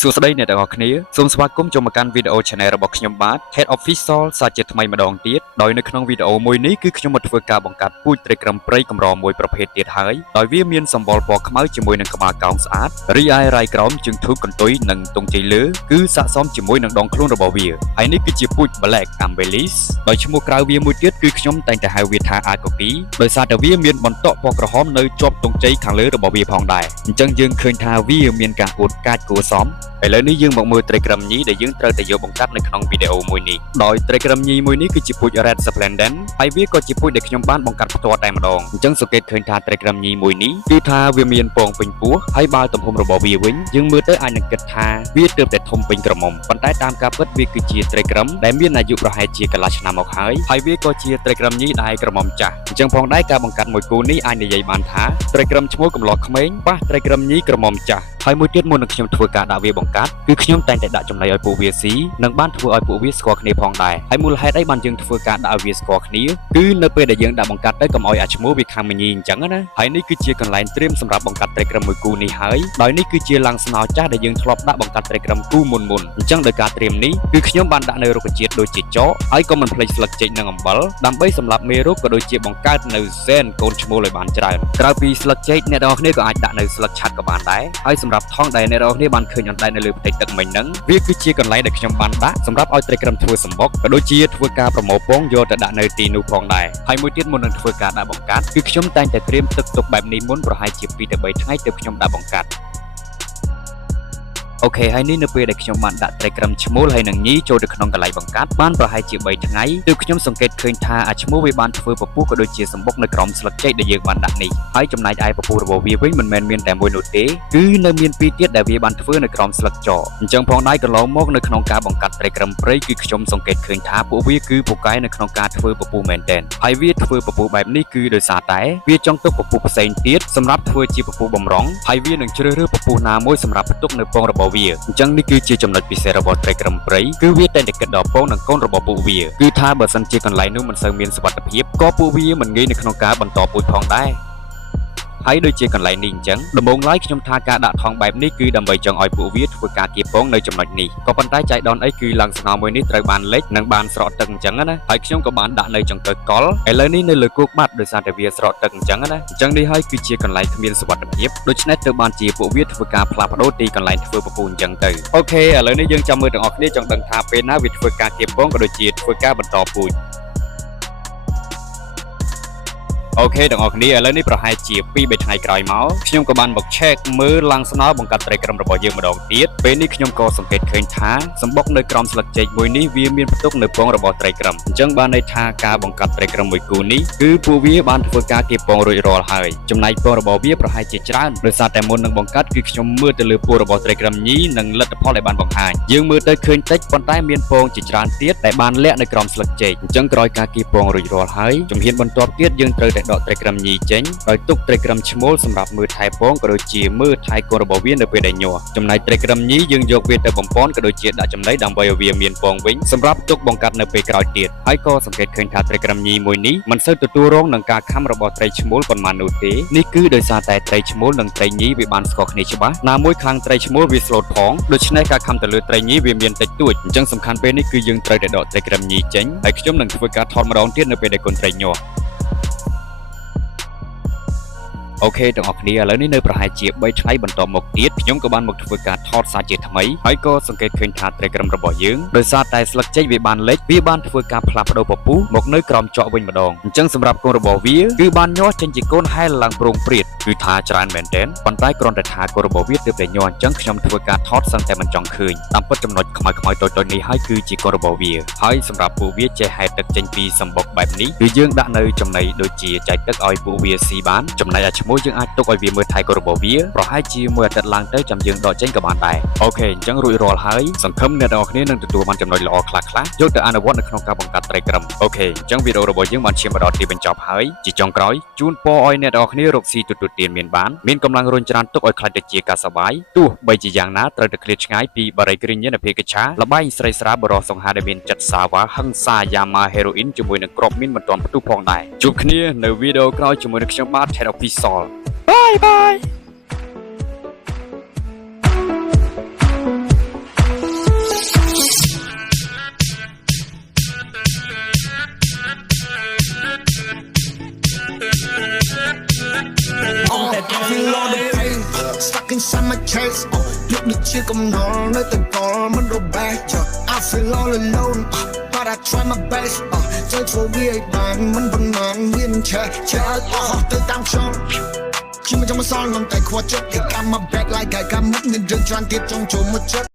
សួស្តីអ្នកទាំងអស់គ្នាសូមស្វាគមន៍ចូលមកកាន់វីដេអូ Channel របស់ខ្ញុំបាទ Head Official សាជាថ្មីម្ដងទៀតដោយនៅក្នុងវីដេអូមួយនេះគឺខ្ញុំមកធ្វើការបង្កាត់ពូជត្រីក្រំព្រៃកម្រមួយប្រភេទទៀតហើយដោយវាមានសម្បុរពណ៌ខ្មៅជាមួយនឹងក្បាលកោងស្អាតរីឯរាយក្រោមជើងធូបកន្ទុយនិងទង់ជ័យលើគឺស័ក្តិសមជាមួយនឹងដងខ្លួនរបស់វាហើយនេះគឺជាពូជ Black Ambelis ដោយឈ្មោះក្រៅវាមួយទៀតគឺខ្ញុំតែងតែហៅវាថា Akoki ដោយសារតែវាមានបន្តក់ពណ៌ក្រហមនៅជាប់ទង់ជ័យខាងលើរបស់វាផងដែរអញ្ចឹងយើងឃើញថាវាមានការអួតកាចគួរសមឥឡូវនេះយើងមកមើលត្រីក្រំញីដែលយើងត្រូវតែយកបង្កាត់នៅក្នុងវីដេអូមួយនេះដោយត្រីក្រំញីមួយនេះគឺជាពូជ Red Splendent ហើយវាក៏ជាពូជដែលខ្ញុំបានបង្កាត់ផ្ទាល់តែម្ដងអញ្ចឹងសង្កេតឃើញថាត្រីក្រំញីមួយនេះគឺថាវាមានពងពេញពោះហើយបើទំហំរបស់វាវិញយើងមើលទៅអាចនឹងគិតថាវាទើបតែធំពេញក្រមុំប៉ុន្តែតាមការពិតវាគឺជាត្រីក្រំដែលមានអាយុប្រហែលជាកន្លះឆ្នាំមកហើយវាក៏ជាត្រីក្រំញីដែលក្រមុំចាស់អញ្ចឹងផងដែរការបង្កាត់មួយគូនេះអាចនិយាយបានថាត្រីក្រំឈ្មោះកំឡោះក្មេងប៉ះត្រីក្រំញីក្រមុំចាស់ហើយមួយទៀតមុននឹងខ្ញុំធ្វើការដាក់វាបង្កាត់គឺខ្ញុំតែងតែដាក់ចំណីឲ្យពួកវាស៊ីនិងបានធ្វើឲ្យពួកវាស្គាល់គ្នាផងដែរហើយមូលហេតុអីបានយើងធ្វើការដាក់ឲ្យវាស្គាល់គ្នាគឺនៅពេលដែលយើងដាក់បង្កាត់ទៅកុំឲ្យអាឈ្មោះវាខាំញីអញ្ចឹងណាហើយនេះគឺជាកន្លែងត្រៀមសម្រាប់បង្កាត់ត្រីក្រំមួយគូនេះហើយដោយនេះគឺជាឡាំងស្នោចាស់ដែលយើងធ្លាប់ដាក់បង្កាត់ត្រីក្រំគូមុនអញ្ចឹងដោយការត្រៀមនេះគឺខ្ញុំបានដាក់នៅរុក្ខជាតិដូចជាចកហើយក៏មិនភ្លេចស្លឹកចេកនិងអំបិលដើម្បីសម្រាប់មេរោគក៏ដូចជាបង្កើតនៅហ្សែនកូនឈ្មោលឲ្យបានច្រើនក្រៅពីស្លឹកចេកអ្នកនរគ្នាក៏អាចដាក់នៅស្លឹកឆាត់ក៏បានដែរហើយសម្រាប់ថងដែលអ្នកនរគ្នាបានឃើញអណ្ដែតនៅលើផ្ទៃទឹកមិញហ្នឹងវាគឺជាកន្លែងដែលខ្ញុំបានដាក់សម្រាប់ឲ្យត្រីក្រំធ្វើសម្បុកក៏ដូចជាធ្វើការប្រមូលពងយកទៅដាក់នៅទីនោះផងដែរហើយមួយទៀតមុននឹងធ្វើការដាក់បង្កាត់គឺខ្ញុំតែងតែត្រៀមទឹកទុកបែបនេះមុនប្រហែលជា2ទៅ3ថ្ងៃទើបខ្ញុំដាក់បង្កាត់អូខេហើយនេះនៅពេលដែលខ្ញុំបានដាក់ត្រីក្រំឈ្មោលហើយនឹងញីចូលទៅក្នុងកន្លែងបង្កាត់បានប្រហែលជា3ថ្ងៃទើបខ្ញុំសង្កេតឃើញថាអាឈ្មោលវាបានធ្វើពពុះក៏ដូចជាសម្បុកនៅក្រោមស្លឹកចេកដែលយើងបានដាក់នេះហើយចំណែកឯពពុះរបស់វាវិញមិនមែនមានតែមួយនោះទេគឺនៅមាន2ទៀតដែលវាបានធ្វើនៅក្រោមស្លឹកចកអញ្ចឹងផងដែរកន្លងមកនៅក្នុងការបង្កាត់ត្រីក្រំព្រៃគឺខ្ញុំសង្កេតឃើញថាពួកវាគឺពូកែនៅក្នុងការធ្វើពពុះមែនទែនហើយវាធ្វើពពុះបែបនេះគឺដោយសារតែវាចង់ទុកពពុះផ្សេងទៀតសម្រាប់ធ្វើជាពពុះបំរុងហើយវានឹងជ្រើសរើសពពុះណាមួយសម្រាប់ផ្ទុកនៅពងរបស់វាអញ្ចឹងនេះគឺជាចំណុចពិសេសរបស់ត្រីក្រំព្រៃគឺវាតែងតែគិតដល់ពងនិងកូនរបស់ពួកវាគឺថាបើសិនជាកន្លែងនោះមិនសូវមានសុវត្ថិភាពក៏ពួកវាមិនងាយនៅក្នុងការបន្តពូជផងដែរហើយដូចជាកន្លែងនេះអញ្ចឹងដំបូងឡើយខ្ញុំថាការដាក់ថងបែបនេះគឺដើម្បីចង់ឲ្យពួកវាធ្វើការគៀបពងនៅចំណុចនេះក៏ប៉ុន្តែចៃដន្យអីគឺឡើងស្នោមួយនេះត្រូវបានលិចនិងបានស្រកទឹកអញ្ចឹងណាហើយខ្ញុំក៏បានដាក់នៅចង្កឹះកលឥឡូវនេះនៅលើគោកបាត់ដោយសារតែវាស្រកទឹកអញ្ចឹងណាអញ្ចឹងនេះហើយគឺជាកន្លែងគ្មានសុវត្ថិភាពដូច្នេះទើបបានជាពួកវាធ្វើការផ្លាស់ប្ដូរទីកន្លែងធ្វើពពុះអញ្ចឹងទៅអូខេឥឡូវនេះយើងចាំមើលទាំងអស់គ្នាចង់ដឹងថាពេលណាវាធ្វើការគៀបពងក៏ដូចជាធ្វើការបន្តពូជអូខេទាំងអស់គ្នាឥឡូវនេះប្រហែលជា2-3ថ្ងៃក្រោយមកខ្ញុំក៏បានមក check មើលឡាំងស្នោបង្កាត់ត្រីក្រំរបស់យើងម្ដងទៀតពេលនេះខ្ញុំក៏សង្កេតឃើញថាសម្បុកនៅក្រោមស្លឹកចេកមួយនេះវាមានផ្ទុកនៅពងរបស់ត្រីក្រំអញ្ចឹងបានន័យថាការបង្កាត់ត្រីក្រំមួយគូនេះគឺពួកវាបានធ្វើការគៀបពងរួចរាល់ហើយចំណែកពងរបស់វាប្រហែលជាច្រើនដោយសារតែមុននឹងបង្កាត់គឺខ្ញុំមើលទៅលើពងរបស់ត្រីក្រំញីនិងលទ្ធផលដែលបានបង្ហាញយើងមើលទៅឃើញតិចប៉ុន្តែមានពងជាច្រើនទៀតដែលបានលាក់នៅក្រោមស្លឹកចេកអញ្ចឹងក្រោយការគៀបពងរួចរាល់ហើយជំហានបន្ទាប់ទៀតយើងត្រូវតែដកត្រីក្រំញីចេញដោយទុកត្រីក្រំឈ្មោលសម្រាប់មើលថែពងក៏ដូចជាមើលថែកូនរបស់វានៅពេលដែលញាស់ចំណែកត្រីក្រំញីយើងយកវាទៅបំពន់ក៏ដូចជាដាក់ចំណីដើម្បីឲ្យវាមានពងវិញសម្រាប់ទុកបង្កាត់នៅពេលក្រោយទៀតហើយក៏សង្កេតឃើញថាត្រីក្រំញីមួយនេះមិនសូវទទួលរងនឹងការខំរបស់ត្រីឈ្មោលប៉ុន្មាននោះទេនេះគឺដោយសារតែត្រីឈ្មោលនិងត្រីញីវាបានស្គាល់គ្នាច្បាស់ណាមួយខាងត្រីឈ្មោលវាស្លូតផងដូច្នេះការខំទៅលើត្រីញីវាមានតិចតួចអញ្ចឹងសំខាន់ពេលនេះគឺយើងត្រូវតែដកត្រីក្រំញីចេញហើយខ្ញុំនឹងធ្វើការថតម្ដងទៀតនៅពេលដែលកូនត្រីញាស់អូខេទាំងអស់គ្នាឥឡូវនេះនៅប្រហែលជា3ថ្ងៃបន្តមកទៀតខ្ញុំក៏បានមកធ្វើការថតសាច់ជាថ្មីហើយក៏សង្កេតឃើញថាត្រីក្រំរបស់យើងដោយសារតែស្លឹកចេកវាបានលិចវាបានធ្វើការផ្លាស់ប្ដូរពពុះមកនៅក្រោមចកវិញម្ដងអញ្ចឹងសម្រាប់កូនរបស់វាគឺបានញាស់ចេញជាកូនហែលឡើងប្រងព្រាតគឺថាច្រើនមែនទែនប៉ុន្តែគ្រាន់តែថាកូនរបស់វាទើបតែញាស់អញ្ចឹងខ្ញុំធ្វើការថតសឹងតែមិនចង់ឃើញតាមពិតចំណុចខ្មៅៗតូចៗនេះហើយគឺជាកូនរបស់វាហើយសម្រាប់ពួកវាចេះហែលទឹកចេញពីសម្បុកបែបនេះគឺយើងដាក់នៅចំណីដូចជាចែកទឹកឲ្យពួកវាស៊ីបានចំណែកអាឈ្មោះយើងអាចទុកឲ្យវាមើលថែកូនរបស់វាប្រហែលជាមួយអាទិត្យឡើងទៅចាំយើងដកចេញក៏បានដែរអូខេអញ្ចឹងរួចរាល់ហើយសង្ឃឹមអ្នកទាំងអស់គ្នានឹងទទួលបានចំណុចល្អខ្លះៗយកទៅអនុវត្តនៅក្នុងការបង្កាត់ត្រីក្រំអូខេអញ្ចឹងវីដេអូរបស់យើងបានឈានមកដល់ទីបញ្ចប់ហើយជាចុងក្រោយជូនពរឲ្យអ្នកទាំងអស់គ្នារកស៊ីទទួលទានមានកម្លាំងរុញច្រានទុកឲ្យខ្លាចទៅជាការសប្បាយទោះបីជាយ៉ាងណាត្រូវតែឃ្លាតឆ្ងាយពីបារីគ្រឿងញៀនអភិកិច្ឆាលបែងស្រីស្រាបរោះសង្ហាដែលមានចិត្តសាវ៉ាហឹង្សាយ៉ាម៉ាហេរ៉ូអ៊ីនជាមួយនឹងគ្រាប់មីនមិនទាន់ផ្ទុះផងដែរជួបគ្នានៅវីដេអូក្រោយជាមួយនឹងខ្ញុំបាទ Head Official Bye bye I feel all the pain stuck inside my chest យកដូចជាកំណល់នៅតែកលមិនរបែក I feel all alone but I try my best ចូលធ្វើវាឲ្យបានមិនប៉ុន្មានមានឆេះទៅតាមខ្ញុំខ្ញុំមិនចង់មកសល់ខ្ញុំតែខ្វល់ចិត្ត They got my back like I got មុខមានរឿងច្រើនទៀតចង់ចូលមកចិត្ត